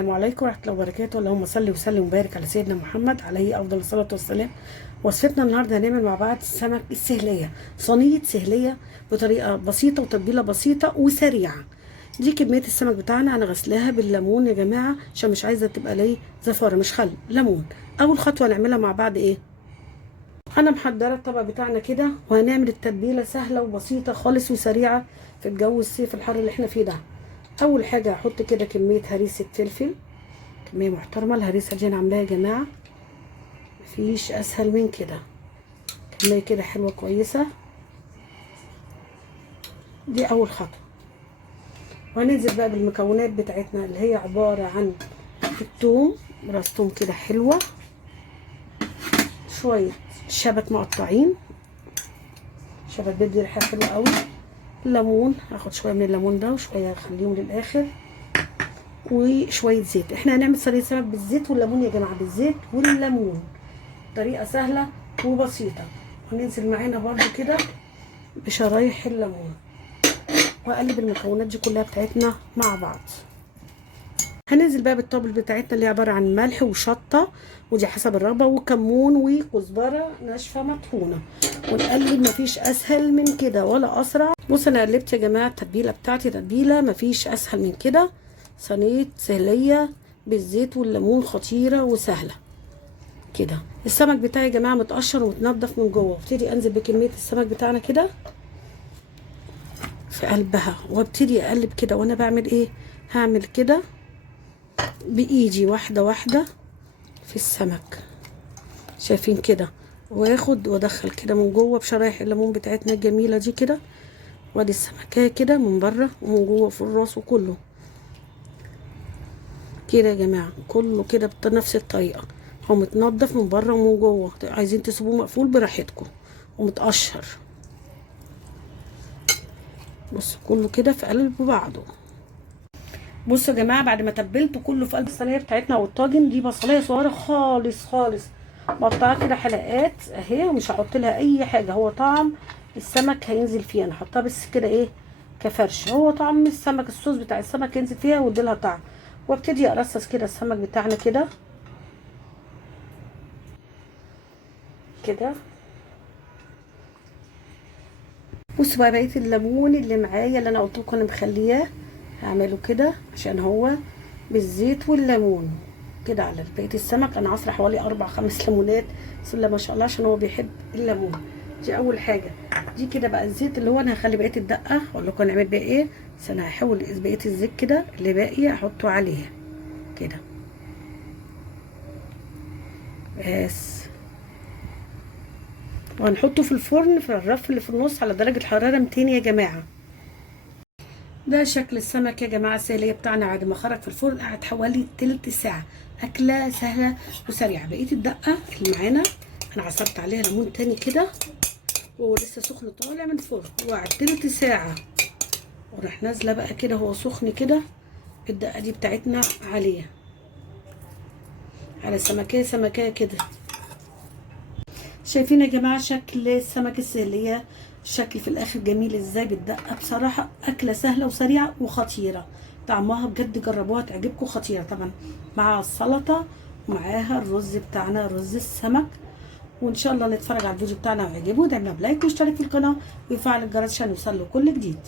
السلام عليكم ورحمة الله وبركاته. اللهم صل وسلم وبارك على سيدنا محمد عليه أفضل الصلاة والسلام. وصفتنا النهاردة هنعمل مع بعض السمك السهلية، صينية سهلية بطريقة بسيطة وتتبيلة بسيطة وسريعة. دي كمية السمك بتاعنا، أنا غسلاها بالليمون يا جماعة عشان مش عايزة تبقى لي زفارة، مش خل، ليمون. أول خطوة نعملها مع بعض إيه؟ أنا محضرة الطبق بتاعنا كده، وهنعمل التتبيلة سهلة وبسيطة خالص وسريعة في الجو الصيف الحر اللي احنا فيه ده. اول حاجه هحط كده كميه هريسه فلفل، كميه محترمه. الهريسه دي انا عاملاها يا جماعه مفيش اسهل من كده، كميه كده حلوه كويسه. دي اول خطوه. وهننزل بقى بالمكونات بتاعتنا اللي هي عباره عن الثوم، راس ثوم كده حلوه، شويه شبت مقطعين، شبت بيدي ريحه حلوه قوي. ليمون، هاخد شويه من الليمون ده وشويه هخليهم للاخر، وشويه زيت. احنا هنعمل صينيه سمك بالزيت والليمون يا جماعه، بالزيت والليمون، طريقه سهله وبسيطه. وننزل معانا برده كده بشرايح الليمون، واقلب المكونات دي كلها بتاعتنا مع بعض. هننزل بقى بالتوابل بتاعتنا اللي هي عباره عن ملح وشطه، ودي حسب الرغبه، وكمون وكزبره ناشفه مطحونه، ونقلب. مفيش اسهل من كده ولا اسرع. بص انا قلبت يا جماعه التتبيله بتاعتي، تتبيله مفيش اسهل من كده. صينيه سهليه بالزيت والليمون، خطيره وسهله كده. السمك بتاعي يا جماعه متقشر ومتنضف من جوه، وابتدي انزل بكميه السمك بتاعنا كده في قلبها، وابتدي اقلب كده. وانا بعمل ايه؟ هعمل كده بايدي واحده واحده في السمك، شايفين كده، واخد وادخل كده من جوه بشرايح الليمون بتاعتنا الجميله دي كده. وادي السمكيه كده من بره ومن جوه في الراس وكله كده يا جماعه، كله كده بنفس الطريقه. هو متنضف من بره ومن جوه، عايزين تسيبوه مقفول براحتكم، ومتقشر. بصوا كله كده في قلب بعضه. بصوا يا جماعه، بعد ما تبلته كله في قلب الصينيه بتاعتنا والطاجن، دي بصلايه صغيره خالص خالص مقطعه كده حلقات اهي، ومش هحط لها اي حاجه. هو طعم السمك هينزل فيها، انا هحطها بس كده ايه كفرش. هو طعم السمك، الصوص بتاع السمك ينزل فيها ويدي لها طعم. وابتدي ارصص كده السمك بتاعنا كده كده. بصوا بقى بقيه الليمون اللي معايا اللي انا قلت لكم انا مخلياه، هعمله كده عشان هو بالزيت والليمون كده على بقيه السمك. انا عصره حوالي 4-5 ليمونات، بسم الله ما شاء الله، عشان هو بيحب الليمون. دي اول حاجه. دي كده بقى الزيت اللي هو انا هخلي بقيه الدقه، اقول لكم هنعمل بيها ايه. بس انا هحاول بقيه الزيت كده اللي باقي احطه عليها كده بس. وهنحطه في الفرن في الرف اللي في النص على درجه حراره 200 يا جماعه. ده شكل السمك يا جماعه السهليه بتاعنا بعد ما خرج في الفرن. قعد حوالي تلت ساعه، اكله سهله وسريعه. بقيه الدقه اللي معانا انا عصرت عليها ليمون تاني كده، وهو لسه سخن طالع من الفرن، وقعد تلت ساعه. وراح نازله بقى كده هو سخن كده الدقه دي بتاعتنا عليه، على سمكيه سمكيه كده. شايفين يا جماعه شكل السمك السهليه، الشكل في الاخر جميل ازاي بالدقه. بصراحه اكله سهله وسريعه وخطيره، طعمها بجد جربوها تعجبكم، خطيره طبعا مع السلطه ومعاها الرز بتاعنا، رز السمك. وان شاء الله نتفرج على الفيديو بتاعنا ويعجبه، تعملوا لايك واشترك في القناه ويفعل الجرس عشان يوصل له كل جديد.